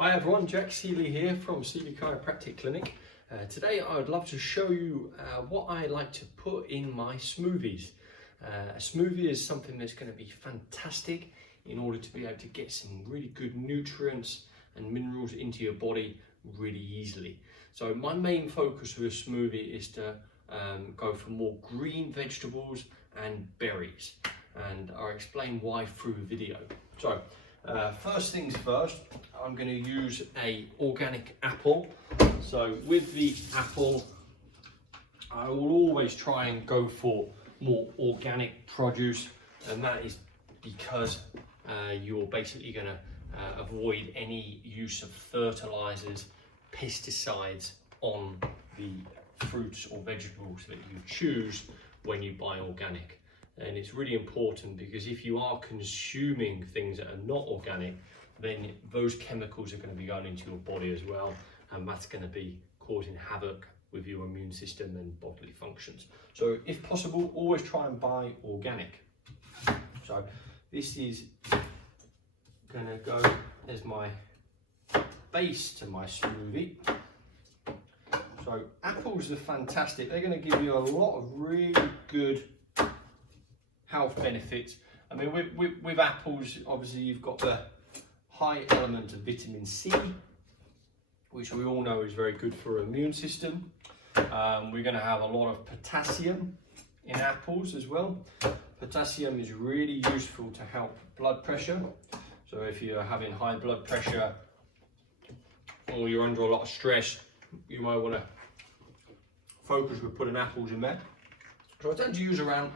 Hi everyone, Jack Seeley here from Seeley Chiropractic Clinic. Today I would love to show you what I like to put in my smoothies. A smoothie is something that's going to be fantastic in order to be able to get some really good nutrients and minerals into your body really easily. So my main focus with a smoothie is to go for more green vegetables and berries, and I'll explain why through the video. So first things first, I'm going to use a organic apple. So with the apple, I will always try and go for more organic produce, and that is because you're basically going to avoid any use of fertilizers, pesticides on the fruits or vegetables that you choose when you buy organic. And it's really important because if you are consuming things that are not organic, then those chemicals are going to be going into your body as well, and that's going to be causing havoc with your immune system and bodily functions. So if possible, always try and buy organic. So this is going to go as my base to my smoothie. So apples are fantastic. They're going to give you a lot of really good health benefits. I mean, with apples, obviously you've got the high element of vitamin C, which we all know is very good for our immune system. We're going to have a lot of potassium in apples as well. Potassium is really useful to help blood pressure. So if you're having high blood pressure or you're under a lot of stress, you might want to focus with putting apples in there. So I tend to use around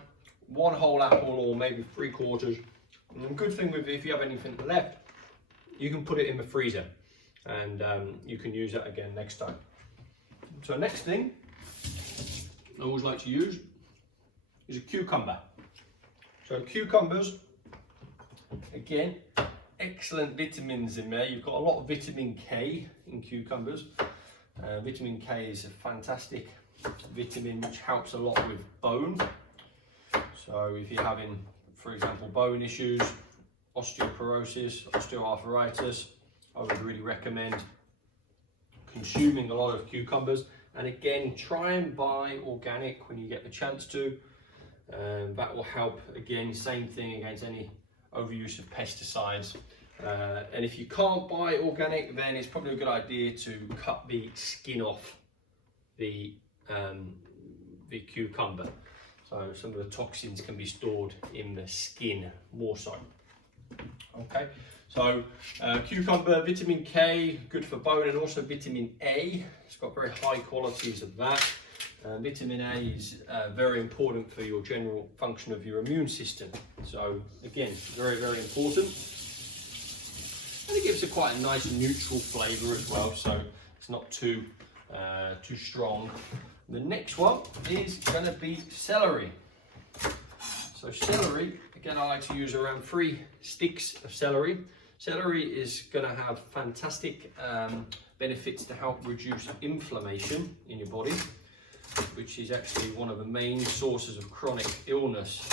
one whole apple or maybe 3/4. And the good thing with if you have anything left, you can put it in the freezer and you can use that again next time. So next thing I always like to use is a cucumber. So cucumbers, again, excellent vitamins in there. You've got a lot of vitamin K in cucumbers. Vitamin K is a fantastic vitamin which helps a lot with bone. So if you're having, for example, bone issues, osteoporosis, osteoarthritis, I would really recommend consuming a lot of cucumbers. And again, try and buy organic when you get the chance to. That will help, again, same thing against any overuse of pesticides. And if you can't buy organic, then it's probably a good idea to cut the skin off the cucumber. So some of the toxins can be stored in the skin more so. Okay, so cucumber, vitamin K, good for bone, and also vitamin A. It's got very high qualities of that. Vitamin A is very important for your general function of your immune system. So again, very, very important. And it gives it quite a nice neutral flavour as well, so it's not too strong. The next one is going to be celery. So celery, again, I like to use around 3 sticks of celery. Celery is going to have fantastic benefits to help reduce inflammation in your body, which is actually one of the main sources of chronic illness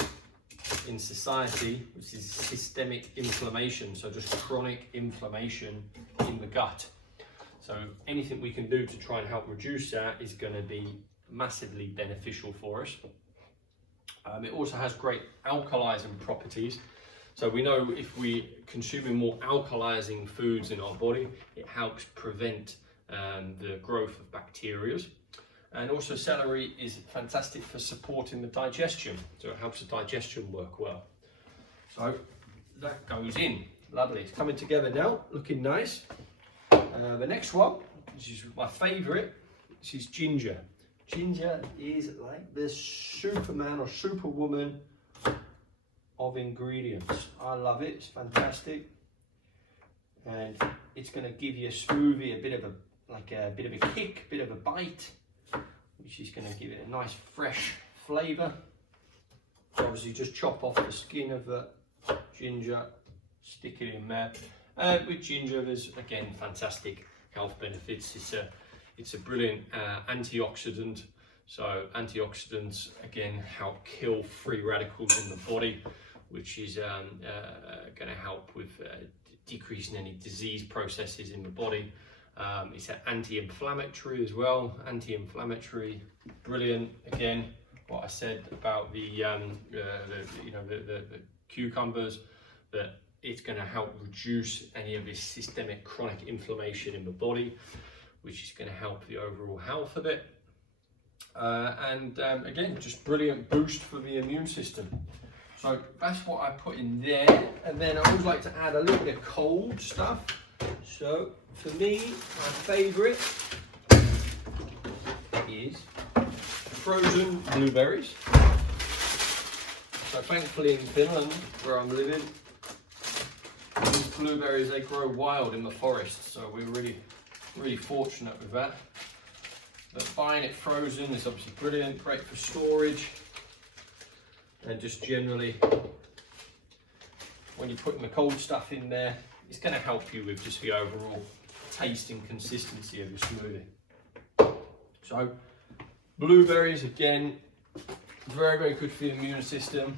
in society, which is systemic inflammation. So just chronic inflammation in the gut. So anything we can do to try and help reduce that is going to be massively beneficial for us. It also has great alkalizing properties. So we know if we consuming more alkalizing foods in our body, it helps prevent the growth of bacteria. And also celery is fantastic for supporting the digestion. So it helps the digestion work well. So that goes in. Lovely. It's coming together now, looking nice. The next one, which is my favourite, this is ginger. Ginger is like the Superman or Superwoman of ingredients. I love it, it's fantastic. And it's going to give your smoothie a bit of a kick, a bit of a bite, which is going to give it a nice fresh flavour. Obviously just chop off the skin of the ginger, stick it in there. With ginger, there's again fantastic health benefits. It's a brilliant antioxidant. So antioxidants again help kill free radicals in the body, which is going to help with decreasing any disease processes in the body. It's an anti-inflammatory as well. Anti-inflammatory, brilliant. Again, what I said about the cucumbers, that it's going to help reduce any of this systemic chronic inflammation in the body, which is going to help the overall health of it. Again, just brilliant boost for the immune system. So that's what I put in there. And then I always like to add a little bit of cold stuff. So for me, my favourite is frozen blueberries. So thankfully in Finland, where I'm living, these blueberries, they grow wild in the forest. So we're really fortunate with that. But buying it frozen is obviously brilliant, great for storage. And just generally, when you're putting the cold stuff in there, it's going to help you with just the overall taste and consistency of your smoothie. So, blueberries, again, very, very good for the immune system.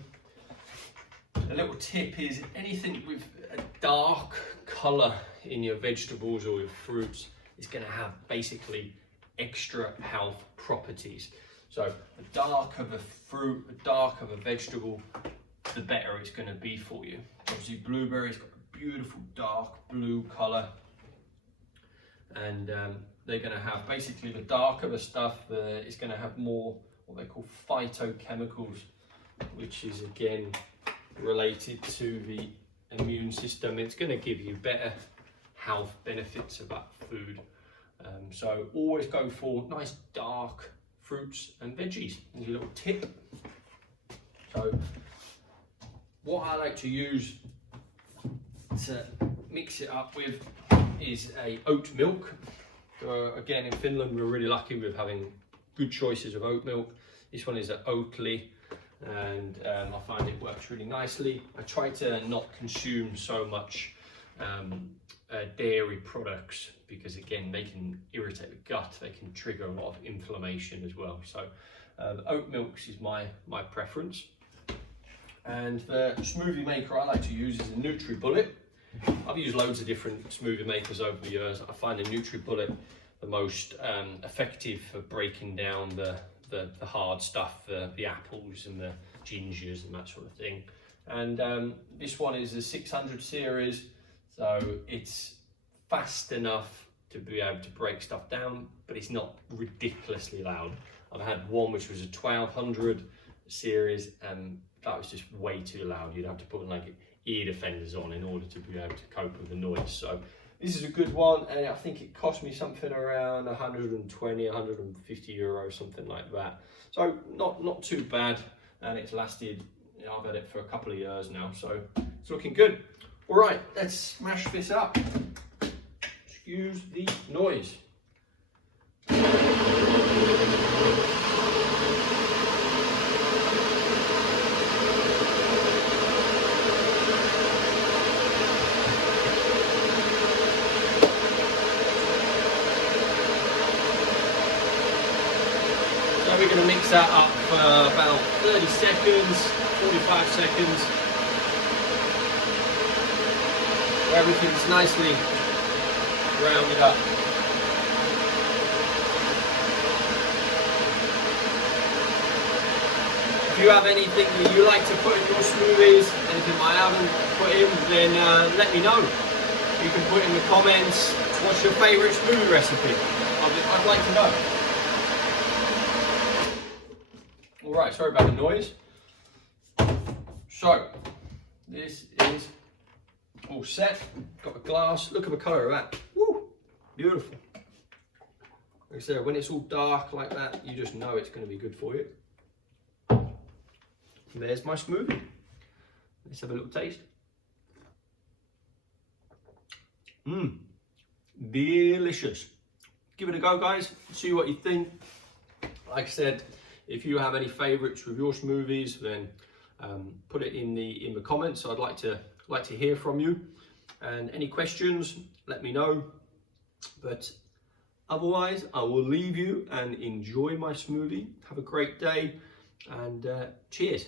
A little tip is anything with a dark colour in your vegetables or your fruits is going to have basically extra health properties. So the darker the fruit, the darker the vegetable, the better it's going to be for you. Obviously blueberries got a beautiful dark blue colour, and they're going to have basically the darker the stuff, it's going to have more what they call phytochemicals, which is again related to the immune system. It's going to give you better health benefits of that food. So always go for nice dark fruits and veggies. Here's a little tip. So what I like to use to mix it up with is a oat milk. Again, in Finland we're really lucky with having good choices of oat milk. This one is an Oatly, and I find it works really nicely. I try to not consume so much dairy products, because again they can irritate the gut, they can trigger a lot of inflammation as well. So oat milks is my preference. And the smoothie maker I like to use is a NutriBullet. I've used loads of different smoothie makers over the years. I find the NutriBullet the most effective for breaking down the hard stuff, the apples and the gingers and that sort of thing. And this one is a 600 series, so it's fast enough to be able to break stuff down, but it's not ridiculously loud. I've had one which was a 1200 series, and that was just way too loud. You'd have to put like ear defenders on in order to be able to cope with the noise. So this is a good one, and I think it cost me something around 120, 150 euros, something like that. So not too bad, and it's lasted, I've had it for a couple of years now, so it's looking good. All right, let's smash this up. Excuse the noise. So we're going to mix that up for about 30 seconds, 45 seconds. Everything's nicely rounded up. If you have anything that you like to put in your smoothies, anything I haven't put in, then let me know. You can put in the comments, what's your favourite smoothie recipe? I'd like to know. Alright, sorry about the noise. So, this is all set. Got a glass. Look at the colour of that. Woo! Beautiful. Like I said, when it's all dark like that, you just know it's going to be good for you. And there's my smoothie. Let's have a little taste. Delicious. Give it a go, guys. See what you think. Like I said, if you have any favourites with your smoothies, then put it in the comments. I'd like to hear from you. And any questions, let me know. But otherwise, I will leave you and enjoy my smoothie. Have a great day, and cheers.